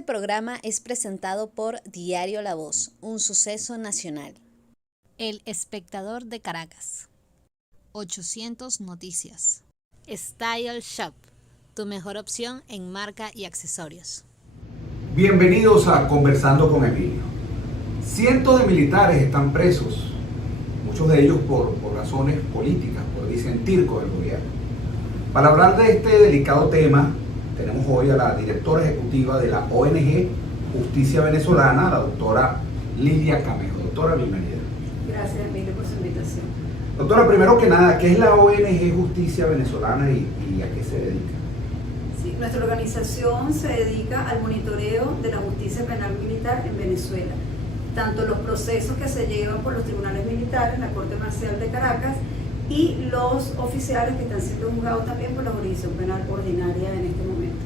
Este programa es presentado por Diario La Voz, un suceso nacional. El Espectador de Caracas. 800 Noticias. Style Shop, tu mejor opción en marca y accesorios. Bienvenidos a Conversando con Emilio. Cientos de militares están presos, muchos de ellos por razones políticas, por disentir con el gobierno. Para hablar de este delicado tema, tenemos hoy a la directora ejecutiva de la ONG Justicia Venezolana, la doctora Lilia Camejo. Doctora, bienvenida. Gracias, Emilio, por su invitación. Doctora, primero que nada, ¿qué es la ONG Justicia Venezolana y a qué se dedica? Sí, nuestra organización se dedica al monitoreo de la justicia penal militar en Venezuela, tanto los procesos que se llevan por los tribunales militares, la Corte Marcial de Caracas, y los oficiales que están siendo juzgados también por la jurisdicción penal ordinaria en este momento.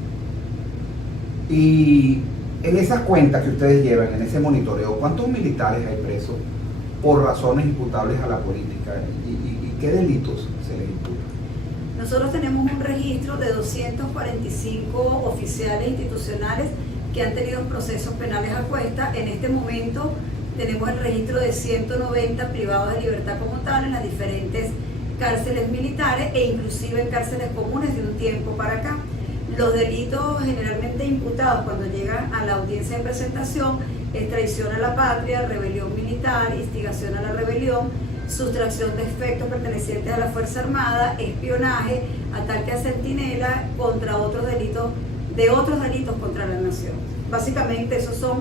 Y en esas cuentas que ustedes llevan, en ese monitoreo, ¿cuántos militares hay presos por razones imputables a la política? ¿Y qué delitos se les imputa? Nosotros tenemos un registro de 245 oficiales institucionales que han tenido procesos penales a cuesta. En este momento tenemos el registro de 190 privados de libertad como tal en las diferentes cárceles militares e inclusive en cárceles comunes de un tiempo para acá. Los delitos generalmente imputados cuando llegan a la audiencia de presentación es traición a la patria, rebelión militar, instigación a la rebelión, sustracción de efectos pertenecientes a la Fuerza Armada, espionaje, ataque a centinela contra otros delitos contra la nación. Básicamente esos son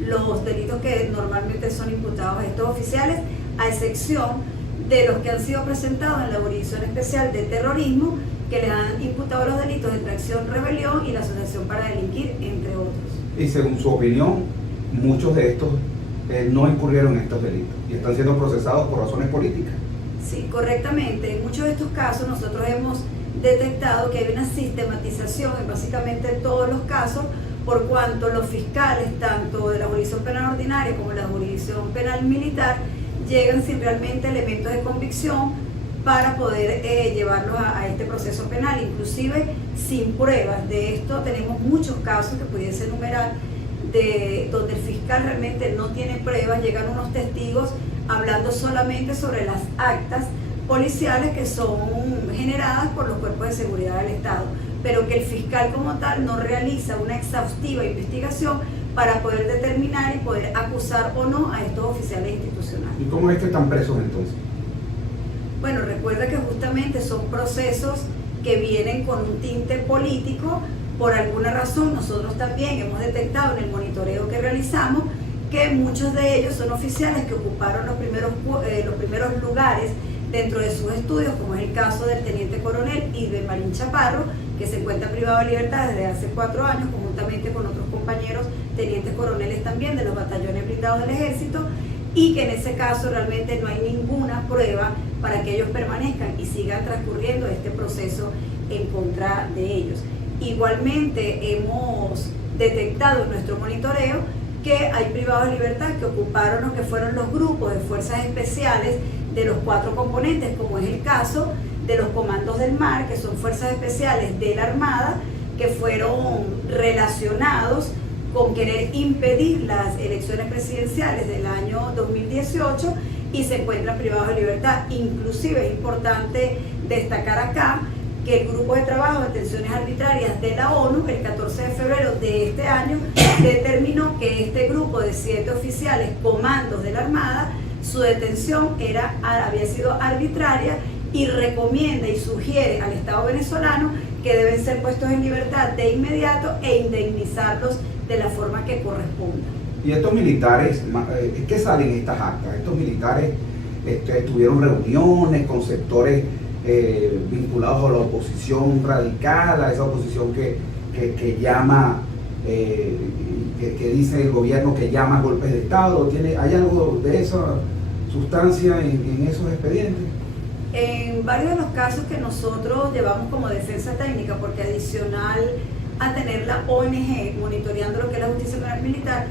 los delitos que normalmente son imputados a estos oficiales, a excepción de los que han sido presentados en la Jurisdicción Especial de Terrorismo, que les han imputado los delitos de traición, rebelión y la asociación para delinquir, entre otros. Y según su opinión, muchos de estos no incurrieron en estos delitos y están siendo procesados por razones políticas. Sí, correctamente. En muchos de estos casos nosotros hemos detectado que hay una sistematización en básicamente todos los casos, por cuanto los fiscales, tanto de la jurisdicción penal ordinaria como de la jurisdicción penal militar, llegan sin realmente elementos de convicción para poder llevarlos a este proceso penal, inclusive sin pruebas. De esto tenemos muchos casos que pudiese enumerar, donde el fiscal realmente no tiene pruebas, llegan unos testigos hablando solamente sobre las actas policiales que son generadas por los cuerpos de seguridad del Estado, pero que el fiscal como tal no realiza una exhaustiva investigación para poder determinar y poder acusar o no a estos oficiales institucionales. ¿Y cómo es que están presos entonces? Bueno, recuerda que justamente son procesos que vienen con un tinte político. Por alguna razón nosotros también hemos detectado en el monitoreo que realizamos que muchos de ellos son oficiales que ocuparon los primeros lugares dentro de sus estudios, como es el caso del teniente coronel Irben Marín Chaparro, que se encuentra privado de libertad desde hace 4 años, conjuntamente con otros compañeros tenientes coroneles también de los batallones blindados del ejército, y que en ese caso realmente no hay ninguna prueba para que ellos permanezcan y sigan transcurriendo este proceso en contra de ellos. Igualmente hemos detectado en nuestro monitoreo que hay privados de libertad que ocuparon lo que fueron los grupos de fuerzas especiales de los 4 componentes, como es el caso de los comandos del mar, que son fuerzas especiales de la Armada, que fueron relacionados con querer impedir las elecciones presidenciales del año 2018 y se encuentran privados de libertad. Inclusive es importante destacar acá que el Grupo de Trabajo de Detenciones Arbitrarias de la ONU, el 14 de febrero de este año, determinó que este grupo de 7 oficiales comandos de la Armada, su detención había sido arbitraria, y recomienda y sugiere al Estado venezolano que deben ser puestos en libertad de inmediato e indemnizarlos de la forma que corresponda. Y estos militares, ¿qué salen estas actas? Estos militares tuvieron reuniones con sectores vinculados a la oposición radical, a esa oposición que llama, que dice el gobierno que llama golpes de Estado. ¿Hay algo de esa sustancia en esos expedientes? En varios de los casos que nosotros llevamos como defensa técnica, porque adicional a tener la ONG monitoreando lo que es la justicia penal militar,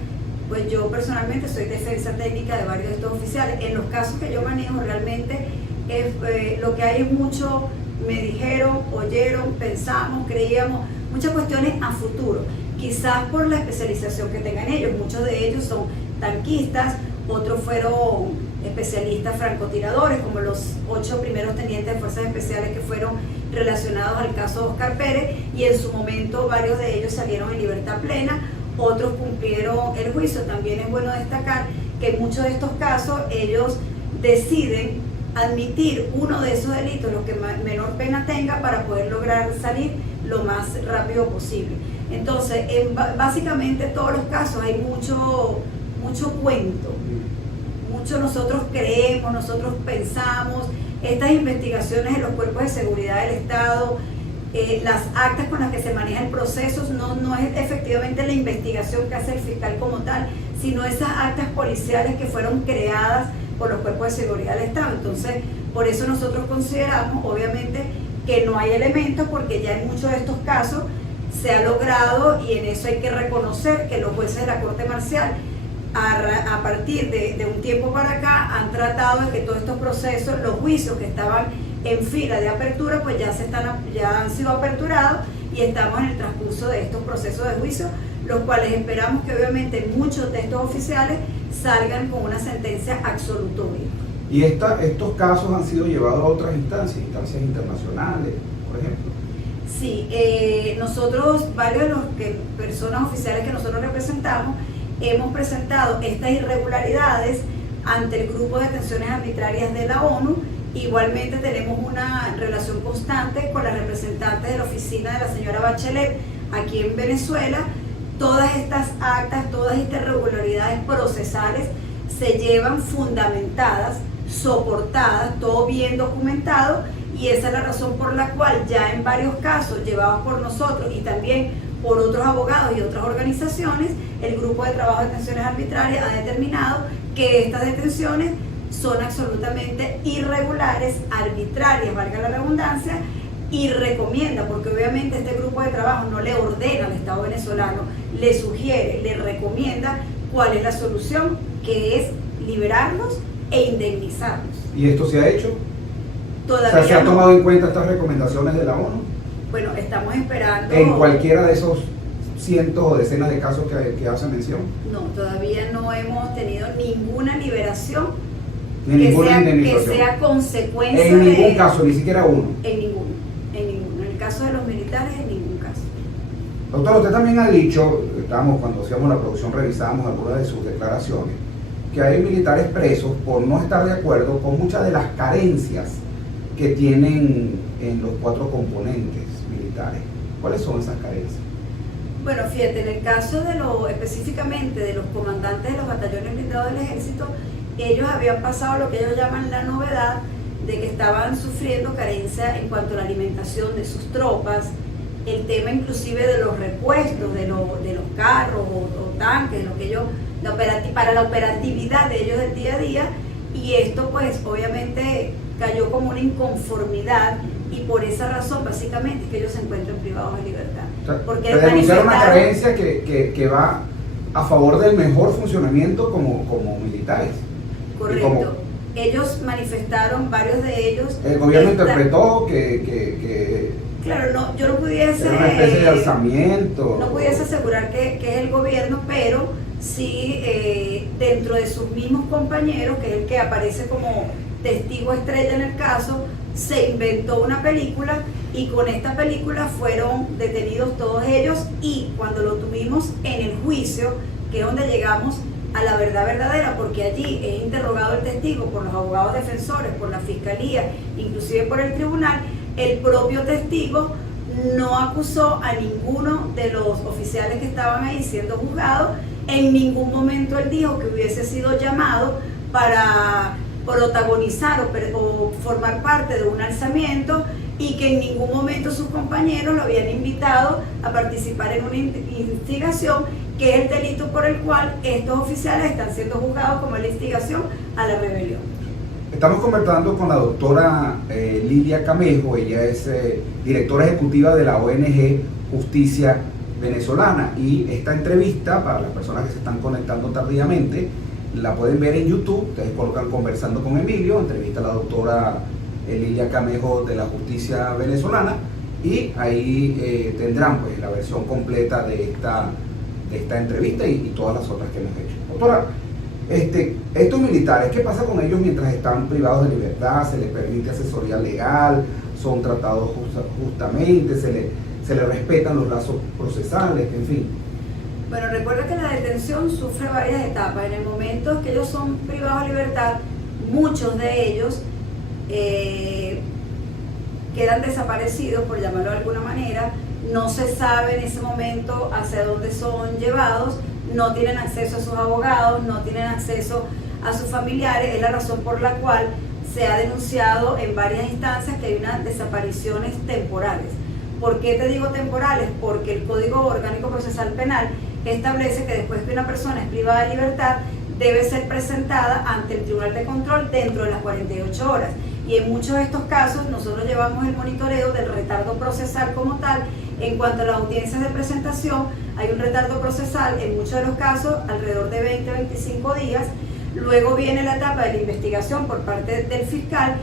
pues yo personalmente soy defensa técnica de varios de estos oficiales. En los casos que yo manejo realmente lo que hay es mucho, me dijeron, oyeron, pensamos, creíamos, muchas cuestiones a futuro, quizás por la especialización que tengan ellos. Muchos de ellos son tanquistas, otros fueron especialistas francotiradores, como los 8 primeros tenientes de fuerzas especiales que fueron relacionados al caso Oscar Pérez, y en su momento varios de ellos salieron en libertad plena, otros cumplieron el juicio. También es bueno destacar que en muchos de estos casos ellos deciden admitir uno de esos delitos, lo que menor pena tenga, para poder lograr salir lo más rápido posible. Entonces, básicamente todos los casos hay mucho cuento, mucho nosotros creemos, nosotros pensamos. Estas investigaciones en los cuerpos de seguridad del Estado, las actas con las que se maneja el proceso, no es efectivamente la investigación que hace el fiscal como tal, sino esas actas policiales que fueron creadas por los cuerpos de seguridad del Estado. Entonces, por eso nosotros consideramos, obviamente, que no hay elementos, porque ya en muchos de estos casos se ha logrado, y en eso hay que reconocer que los jueces de la Corte Marcial, a partir de un tiempo para acá, han tratado de que todos estos procesos, los juicios que estaban en fila de apertura, pues ya han sido aperturados, y estamos en el transcurso de estos procesos de juicio, los cuales esperamos que obviamente muchos de estos oficiales salgan con una sentencia absolutoria. Y estos casos han sido llevados a otras instancias internacionales, por ejemplo. Sí, nosotros, varios de los personas oficiales que nosotros representamos, hemos presentado estas irregularidades ante el Grupo de Detenciones Arbitrarias de la ONU. Igualmente tenemos una relación constante con las representantes de la oficina de la señora Bachelet aquí en Venezuela. Todas estas actas, todas estas irregularidades procesales se llevan fundamentadas, soportadas, todo bien documentado, y esa es la razón por la cual ya en varios casos llevados por nosotros y también por otros abogados y otras organizaciones, el Grupo de Trabajo de Detenciones Arbitrarias ha determinado que estas detenciones son absolutamente irregulares, arbitrarias, valga la redundancia, y recomienda, porque obviamente este grupo de trabajo no le ordena al Estado venezolano, le sugiere, le recomienda cuál es la solución, que es liberarlos e indemnizarlos. ¿Y esto se ha hecho? Todavía ¿Se ha no. tomado en cuenta estas recomendaciones de la ONU? Bueno, estamos esperando. ¿En cualquiera de esos cientos o decenas de casos que hace mención? No, todavía no hemos tenido ninguna liberación Ni ninguna que indemnización. sea consecuencia En ningún de... caso, ni siquiera uno. En ninguno. En el caso de los militares, en ningún caso. Doctor, usted también ha dicho, cuando hacíamos la producción revisábamos algunas de sus declaraciones, que hay militares presos por no estar de acuerdo con muchas de las carencias que tienen en los 4 componentes militares. ¿Cuáles son esas carencias? Bueno, fíjate, en el caso específicamente de los comandantes de los batallones blindados del ejército, ellos habían pasado lo que ellos llaman la novedad de que estaban sufriendo carencia en cuanto a la alimentación de sus tropas, el tema inclusive de los repuestos de los carros o tanques, lo que ellos, para la operatividad de ellos del día a día, y esto pues obviamente cayó como una inconformidad, y por esa razón básicamente es que ellos se encuentran privados de libertad. O sea, Porque denunciaron una carencia que va a favor del mejor funcionamiento como militares. Correcto. Ellos manifestaron, varios de ellos... El gobierno interpretó que Claro, no, yo no pudiese... era una especie de alzamiento. No pudiese asegurar que es el gobierno, pero sí dentro de sus mismos compañeros, que es el que aparece como testigo estrella en el caso, se inventó una película, y con esta película fueron detenidos todos ellos, y cuando lo tuvimos en el juicio, que es donde llegamos a la verdad verdadera, porque allí es interrogado el testigo por los abogados defensores, por la fiscalía, inclusive por el tribunal, el propio testigo no acusó a ninguno de los oficiales que estaban ahí siendo juzgados. En ningún momento él dijo que hubiese sido llamado para protagonizar o formar parte de un alzamiento, y que en ningún momento sus compañeros lo habían invitado a participar en una instigación, que es el delito por el cual estos oficiales están siendo juzgados como la instigación a la rebelión. Estamos conversando con la doctora Lilia Camejo. Ella es directora ejecutiva de la ONG Justicia Venezolana, y esta entrevista, para las personas que se están conectando tardíamente, la pueden ver en YouTube. Ustedes colocan Conversando con Emilio, entrevista a la doctora Lilia Camejo de la Justicia Venezolana, y ahí tendrán pues la versión completa de esta entrevista y todas las otras que hemos hecho. Doctora, estos militares, ¿qué pasa con ellos mientras están privados de libertad? ¿Se les permite asesoría legal? ¿Son tratados justamente? ¿Se les respetan los lazos procesales? En fin. Bueno, recuerda que la detención sufre varias etapas. En el momento que ellos son privados de libertad, muchos de ellos quedan desaparecidos, por llamarlo de alguna manera. No se sabe en ese momento hacia dónde son llevados, no tienen acceso a sus abogados, no tienen acceso a sus familiares. Es la razón por la cual se ha denunciado en varias instancias que hay unas desapariciones temporales. ¿Por qué te digo temporales? Porque el Código Orgánico Procesal Penal establece que después que una persona es privada de libertad, debe ser presentada ante el Tribunal de Control dentro de las 48 horas. Y en muchos de estos casos nosotros llevamos el monitoreo del retardo procesal como tal. En cuanto a las audiencias de presentación, hay un retardo procesal en muchos de los casos alrededor de 20 a 25 días. Luego viene la etapa de la investigación por parte del fiscal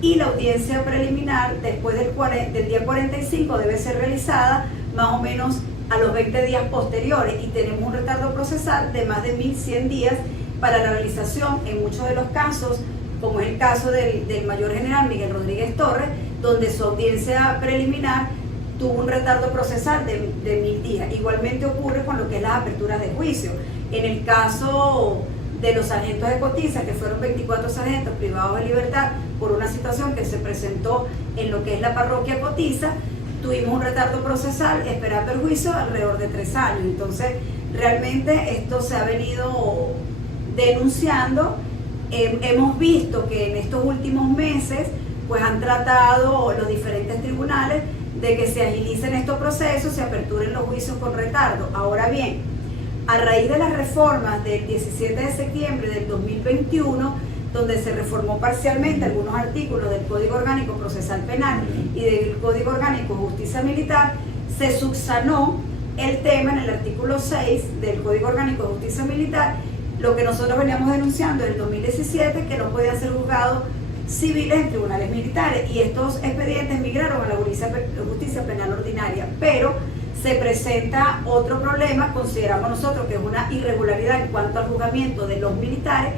y la audiencia preliminar después del día 45 debe ser realizada más o menos a los 20 días posteriores, y tenemos un retardo procesal de más de 1100 días para la realización en muchos de los casos, como es el caso del mayor general Miguel Rodríguez Torres, donde su audiencia preliminar tuvo un retardo procesal de 1000 días. Igualmente ocurre con lo que es las aperturas de juicio. En el caso de los sargentos de Cotiza, que fueron 24 sargentos privados de libertad por una situación que se presentó en lo que es la parroquia Cotiza, tuvimos un retardo procesal esperando el juicio alrededor de 3 años. Entonces, realmente esto se ha venido denunciando. Hemos visto que en estos últimos meses pues han tratado los diferentes tribunales de que se agilicen estos procesos, se aperturen los juicios con retardo. Ahora bien, a raíz de las reformas del 17 de septiembre del 2021, donde se reformó parcialmente algunos artículos del Código Orgánico Procesal Penal y del Código Orgánico de Justicia Militar, se subsanó el tema en el artículo 6 del Código Orgánico de Justicia Militar, lo que nosotros veníamos denunciando en el 2017, que no podían ser juzgados civiles en tribunales militares, y estos expedientes migraron a la justicia penal ordinaria. Pero se presenta otro problema, consideramos nosotros que es una irregularidad en cuanto al juzgamiento de los militares,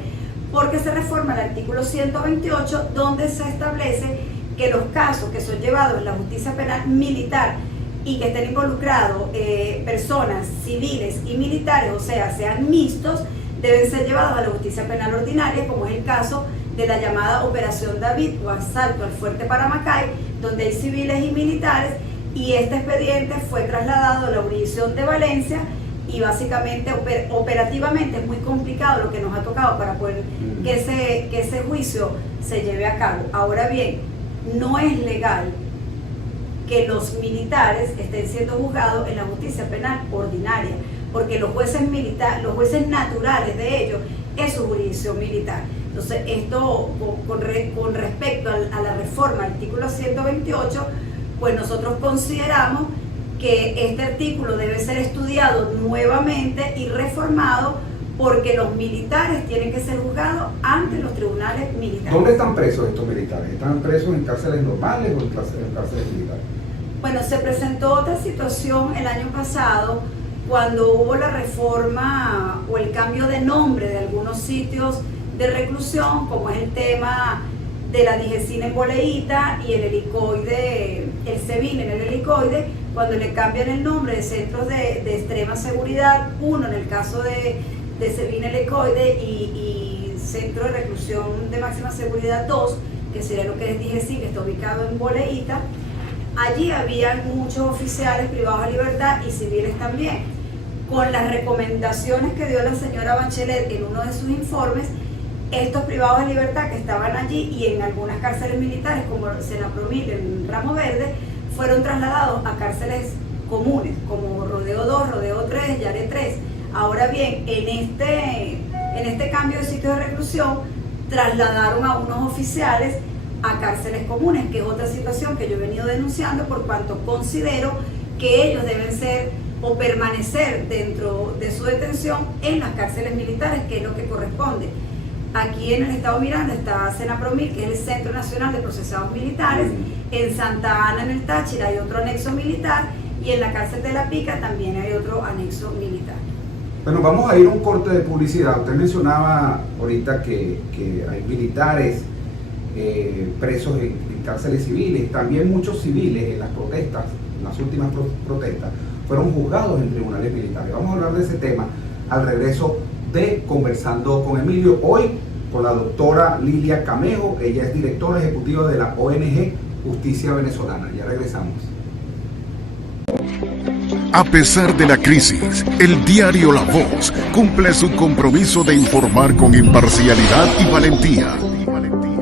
porque se reforma el artículo 128, donde se establece que los casos que son llevados en la justicia penal militar y que estén involucrados personas civiles y militares, o sea, sean mixtos, deben ser llevados a la justicia penal ordinaria, como es el caso de la llamada Operación David o asalto al Fuerte Paramacay, donde hay civiles y militares, y este expediente fue trasladado a la jurisdicción de Valencia, y básicamente operativamente es muy complicado lo que nos ha tocado para poder que ese juicio se lleve a cabo. Ahora bien, no es legal que los militares estén siendo juzgados en la justicia penal ordinaria, porque los jueces naturales de ellos es su jurisdicción militar. Entonces, esto con respecto a la reforma del artículo 128, pues nosotros consideramos que este artículo debe ser estudiado nuevamente y reformado, porque los militares tienen que ser juzgados ante los tribunales militares. ¿Dónde están presos estos militares? ¿Están presos en cárceles normales o en cárceles militares? Bueno, se presentó otra situación el año pasado, cuando hubo la reforma o el cambio de nombre de algunos sitios de reclusión, como es el tema de la Digesina en Boleíta y el helicoide, el SEBIN en el helicoide, cuando le cambian el nombre de centros de extrema seguridad, uno en el caso de SEBIN helicoide y centro de reclusión de máxima seguridad 2, que sería lo que es Digesina, que está ubicado en Boleíta. Allí habían muchos oficiales privados de libertad y civiles también. Con las recomendaciones que dio la señora Bachelet en uno de sus informes, estos privados de libertad que estaban allí y en algunas cárceles militares como Senapromil en Ramo Verde, fueron trasladados a cárceles comunes como Rodeo 2, Rodeo 3, Yare 3. Ahora bien, en este cambio de sitio de reclusión, trasladaron a unos oficiales a cárceles comunes, que es otra situación que yo he venido denunciando, por cuanto considero que ellos deben ser o permanecer dentro de su detención en las cárceles militares, que es lo que corresponde. Aquí en el estado Miranda está Senapromil, que es el Centro Nacional de Procesados Militares. En Santa Ana, en el Táchira, hay otro anexo militar, y en la cárcel de La Pica también hay otro anexo militar. Bueno, vamos a ir a un corte de publicidad. Usted mencionaba ahorita que hay militares presos en cárceles civiles. También muchos civiles en las protestas, en las últimas protestas, fueron juzgados en tribunales militares. Vamos a hablar de ese tema al regreso de Conversando con Emilio. Hoy con la doctora Lilia Camejo. Ella es directora ejecutiva de la ONG Justicia Venezolana. Ya regresamos. A pesar de la crisis, el diario La Voz cumple su compromiso de informar con imparcialidad y valentía.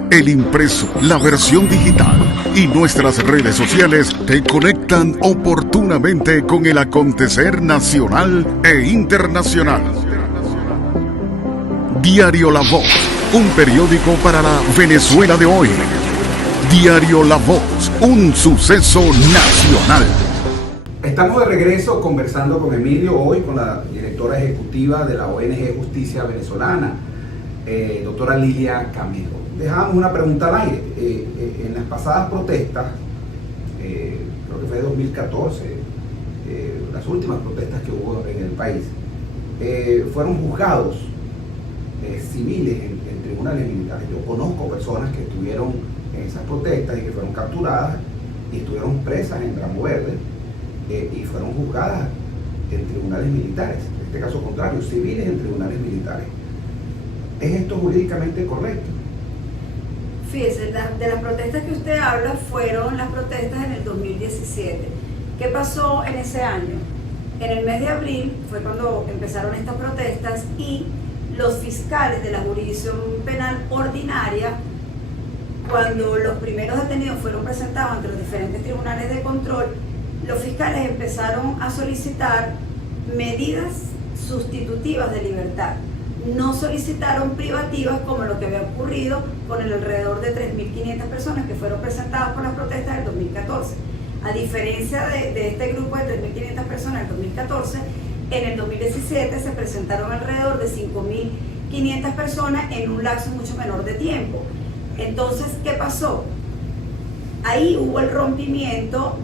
El impreso, la versión digital y nuestras redes sociales te conectan oportunamente con el acontecer nacional e internacional. Diario La Voz, un periódico para la Venezuela de hoy. Diario La Voz, un suceso nacional. Estamos de regreso conversando con Emilio, hoy con la directora ejecutiva de la ONG Justicia Venezolana, doctora Lilia Camejo. Dejamos una pregunta al aire. En las pasadas protestas, creo que fue de 2014, las últimas protestas que hubo en el país, fueron juzgados civiles en tribunales militares. Yo conozco personas que estuvieron en esas protestas y que fueron capturadas y estuvieron presas en Tramo Verde y fueron juzgadas en tribunales militares, en este caso contrario, civiles en tribunales militares. ¿Es esto jurídicamente correcto? Fíjese, de las protestas que usted habla fueron las protestas en el 2017. ¿Qué pasó en ese año? En el mes de abril fue cuando empezaron estas protestas y los fiscales de la jurisdicción penal ordinaria, cuando los primeros detenidos fueron presentados ante los diferentes tribunales de control, los fiscales empezaron a solicitar medidas sustitutivas de libertad. No solicitaron privativas como lo que había ocurrido con el alrededor de 3.500 personas que fueron presentadas por las protestas del 2014. A diferencia de este grupo de 3.500 personas del 2014, en el 2017 se presentaron alrededor de 5.500 personas en un lapso mucho menor de tiempo. Entonces, ¿qué pasó? Ahí hubo el rompimiento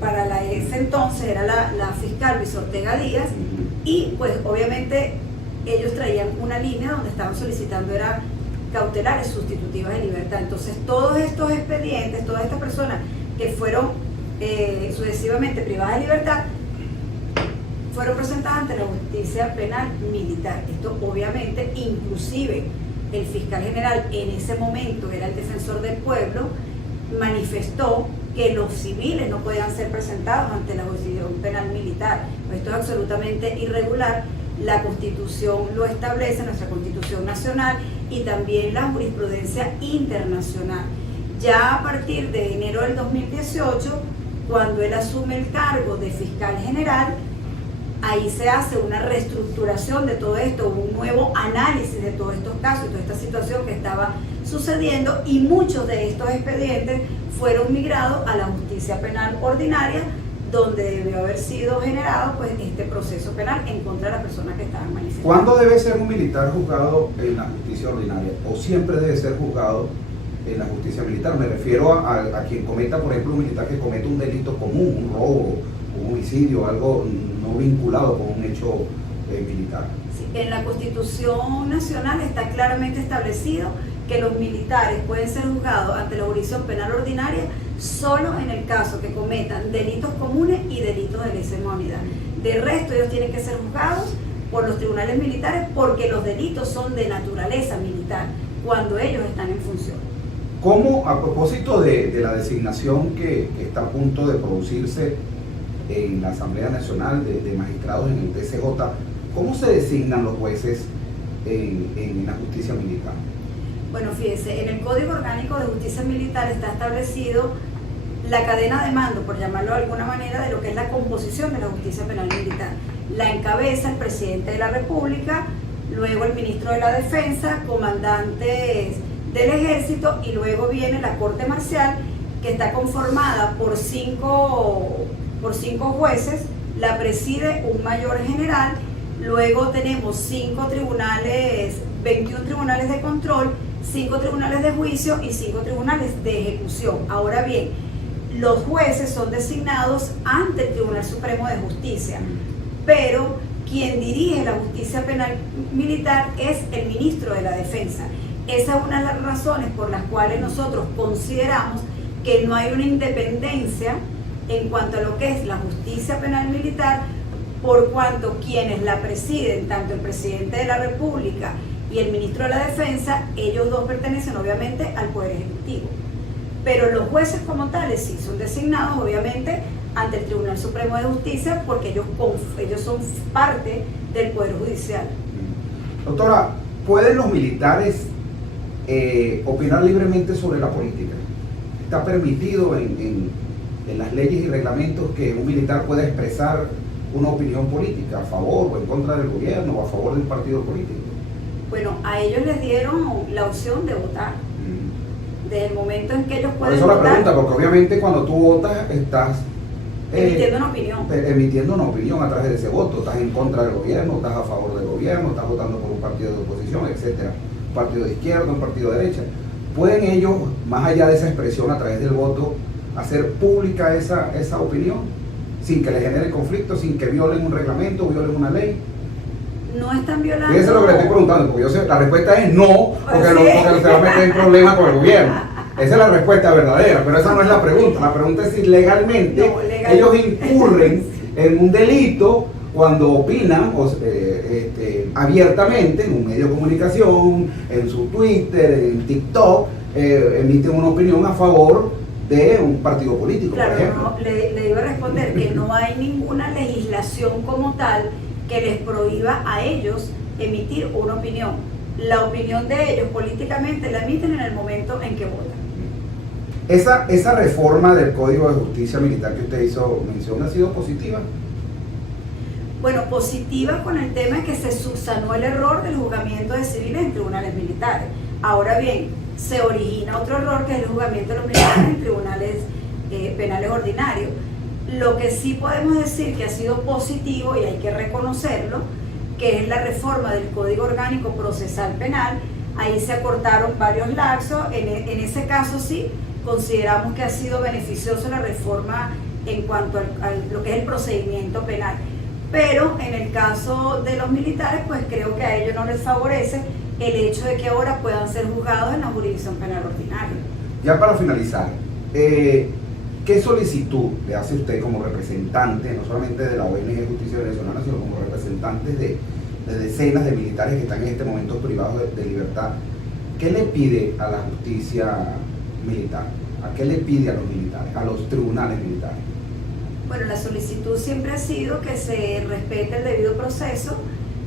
para ese entonces era la fiscal Luis Ortega Díaz, y pues obviamente ellos traían una línea donde estaban solicitando era cautelares sustitutivas de libertad. Entonces todos estos expedientes, todas estas personas que fueron sucesivamente privadas de libertad, fueron presentadas ante la justicia penal militar. Esto obviamente, inclusive el fiscal general en ese momento era el defensor del pueblo, manifestó que los civiles no podían ser presentados ante la jurisdicción penal militar. Esto es absolutamente irregular. La Constitución lo establece, nuestra Constitución Nacional, y también la jurisprudencia internacional. Ya a partir de enero del 2018, cuando él asume el cargo de fiscal general, ahí se hace una reestructuración de todo esto, un nuevo análisis de todos estos casos, de toda esta situación que estaba sucediendo, y muchos de estos expedientes fueron migrados a la justicia penal ordinaria, donde debió haber sido generado pues este proceso penal en contra de las personas que estaban manifestando. ¿Cuándo debe ser un militar juzgado en la justicia ordinaria? ¿O siempre debe ser juzgado en la justicia militar? Me refiero a quien cometa, por ejemplo, un militar que comete un delito común, un robo, un homicidio, algo no vinculado con un hecho militar. Sí, en la Constitución Nacional está claramente establecido que los militares pueden ser juzgados ante la jurisdicción penal ordinaria solo en el caso que cometan delitos comunes y delitos de lesa humanidad. De resto, ellos tienen que ser juzgados por los tribunales militares porque los delitos son de naturaleza militar cuando ellos están en función. ¿Cómo, a propósito de la designación que está a punto de producirse en la Asamblea Nacional de Magistrados en el TCJ, cómo se designan los jueces en la justicia militar? Bueno, fíjese, en el Código Orgánico de Justicia Militar está establecido la cadena de mando, por llamarlo de alguna manera, de lo que es la composición de la justicia penal militar. La encabeza el presidente de la República, luego el ministro de la Defensa, comandantes del Ejército, y luego viene la Corte Marcial, que está conformada por cinco jueces, la preside un mayor general, luego tenemos 5 tribunales 21 tribunales de control, 5 tribunales de juicio y 5 tribunales de ejecución. Ahora bien, los jueces son designados ante el Tribunal Supremo de Justicia, pero quien dirige la justicia penal militar es el ministro de la Defensa. Esa es una de las razones por las cuales nosotros consideramos que no hay una independencia en cuanto a lo que es la justicia penal militar, por cuanto quienes la presiden, tanto el presidente de la República y el ministro de la Defensa, ellos dos pertenecen obviamente al Poder Ejecutivo. Pero los jueces como tales sí son designados obviamente ante el Tribunal Supremo de Justicia, porque ellos son parte del Poder Judicial. Doctora, ¿pueden los militares opinar libremente sobre la política? ¿Está permitido en las leyes y reglamentos que un militar pueda expresar una opinión política a favor o en contra del gobierno o a favor del partido político? Bueno, a ellos les dieron la opción de votar. Desde el momento en que ellos pueden votar. Por eso votar, la pregunta, porque obviamente cuando tú votas estás emitiendo una opinión. Emitiendo una opinión a través de ese voto. Estás en contra del gobierno, estás a favor del gobierno, estás votando por un partido de oposición, etcétera. Un partido de izquierda, un partido de derecha. ¿Pueden ellos, más allá de esa expresión a través del voto, hacer pública esa opinión sin que les genere conflicto, sin que violen un reglamento, violen una ley? No están violando. Fíjense lo que le estoy preguntando, porque yo sé, la respuesta es no, porque Sí. porque se va a meter en problemas con el gobierno. Esa es la respuesta verdadera, pero esa no es la pregunta. La pregunta es si legalmente, ellos incurren en un delito cuando opinan abiertamente en un medio de comunicación, en su Twitter, en TikTok, emiten una opinión a favor de un partido político, Claro, por ejemplo. no, le iba a responder que no hay ninguna legislación como tal que les prohíba a ellos emitir una opinión. La opinión de ellos políticamente la emiten en el momento en que votan. Esa reforma del Código de Justicia Militar que usted hizo mención, ¿ha sido positiva? Bueno, positiva con el tema de que se subsanó el error del juzgamiento de civiles en tribunales militares. Ahora bien, se origina otro error, que es el juzgamiento de los militares en tribunales penales ordinarios. Lo que sí podemos decir que ha sido positivo, y hay que reconocerlo, que es la reforma del Código Orgánico Procesal Penal. Ahí se acortaron varios lapsos. En ese caso sí consideramos que ha sido beneficioso la reforma en cuanto a lo que es el procedimiento penal. Pero en el caso de los militares, pues creo que a ellos no les favorece el hecho de que ahora puedan ser juzgados en la jurisdicción penal ordinaria. Ya para finalizar, ¿qué solicitud le hace usted como representante, no solamente de la ONG Justicia Venezolana, sino como representante de decenas de militares que están en este momento privados de libertad? ¿Qué le pide a la justicia militar? ¿A qué le pide a los militares, a los tribunales militares? Bueno, la solicitud siempre ha sido que se respete el debido proceso,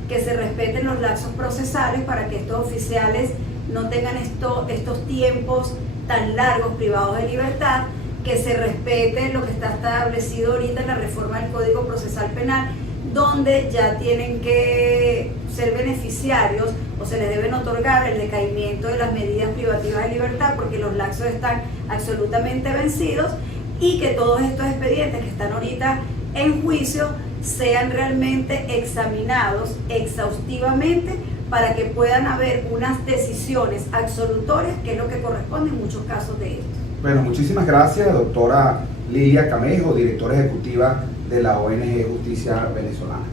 que se respeten los lapsos procesales para que estos oficiales no tengan estos tiempos tan largos privados de libertad, que se respete lo que está establecido ahorita en la reforma del Código Procesal Penal, donde ya tienen que ser beneficiarios o se les deben otorgar el decaimiento de las medidas privativas de libertad porque los lapsos están absolutamente vencidos, y que todos estos expedientes que están ahorita en juicio sean realmente examinados exhaustivamente para que puedan haber unas decisiones absolutorias, que es lo que corresponde en muchos casos de estos. Bueno, muchísimas gracias, doctora Lilia Camejo, directora ejecutiva de la ONG Justicia Venezolana.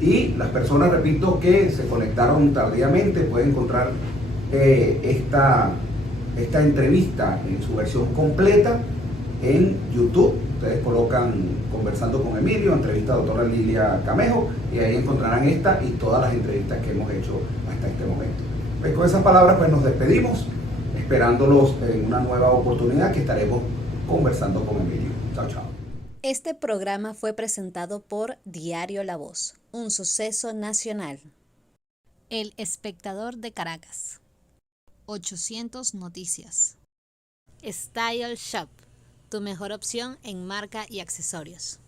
Y las personas, repito, que se conectaron tardíamente pueden encontrar esta entrevista en su versión completa en YouTube. Ustedes colocan Conversando con Emilio, entrevista a doctora Lilia Camejo, y ahí encontrarán esta y todas las entrevistas que hemos hecho hasta este momento. Pues con esas palabras pues nos despedimos, esperándolos en una nueva oportunidad que estaremos conversando con Emilio. Chao, chao. Este programa fue presentado por Diario La Voz, un suceso nacional. El Espectador de Caracas. 800 Noticias. Style Shop, tu mejor opción en marca y accesorios.